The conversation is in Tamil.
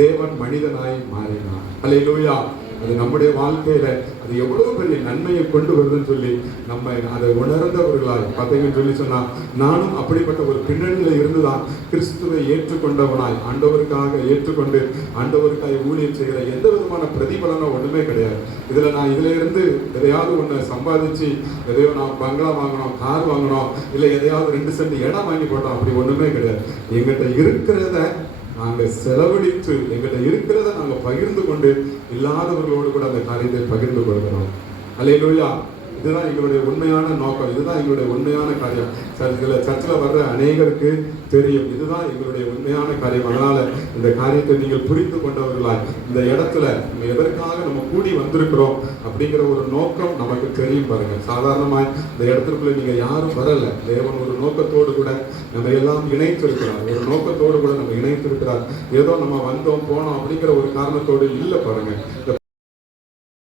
தேவன் மனிதனாய் மாறினார். அலையிலூயா அது நம்முடைய வாழ்க்கையில அது எவ்வளவு பெரிய நன்மையை கொண்டு வருதுன்னு சொல்லி நம்ம அதை உணர்ந்தவர்களாய் பார்த்தீங்கன்னு சொல்லி சொன்னா நானும் அப்படிப்பட்ட ஒரு பின்னணியில இருந்துதான் கிறிஸ்துவை ஏற்றுக்கொண்டவனாய் ஆண்டவருக்காக ஏற்றுக்கொண்டு ஆண்டவருக்காக ஊழியம் செய்கிற எந்த விதமான பிரதிபலனும் ஒண்ணுமே கிடையாது. இதுல நான் இதுல இருந்து எதையாவது ஒண்ணு சம்பாதிச்சு எதையோ நான் பங்களா வாங்கணும் கார் வாங்கணும் இல்லை எதையாவது ரெண்டு சென்ட் இடம் வாங்கி போட்டோம் அப்படி ஒண்ணுமே கிடையாது. எங்கிட்ட இருக்கிறத நாங்கள் செலவழித்து எங்கிட்ட இருக்கிறத நாங்கள் பகிர்ந்து கொண்டு இல்லாதவர்களோடு கூட அந்த காரியத்தை பகிர்ந்து கொள்கிறோம். அல்லேலூயா இதுதான் எங்களுடைய உண்மையான நோக்கம் இதுதான் எங்களுடைய உண்மையான காரியம். சர்ச்சில் சர்ச்சில் வர்ற அநேகருக்கு தெரியும் இதுதான் எங்களுடைய உண்மையான காரியம். அதனால இந்த காரியத்தை நீங்கள் புரிந்து கொண்டவர்களாய் இந்த இடத்துல எதற்காக நம்ம கூடி வந்திருக்கிறோம் அப்படிங்கிற ஒரு நோக்கம் நமக்கு தெரியும் பாருங்க. சாதாரணமாக இந்த இடத்துக்குள்ளே நீங்க யாரும் வரல. தேவன் ஒரு நோக்கத்தோடு கூட நம்ம எல்லாம் இணைத்திருக்கிறார். ஒரு நோக்கத்தோடு கூட நம்ம இணைத்திருக்கிறார். ஏதோ நம்ம வந்தோம் போனோம் அப்படிங்கிற ஒரு காரணத்தோடு இல்லை பாருங்க.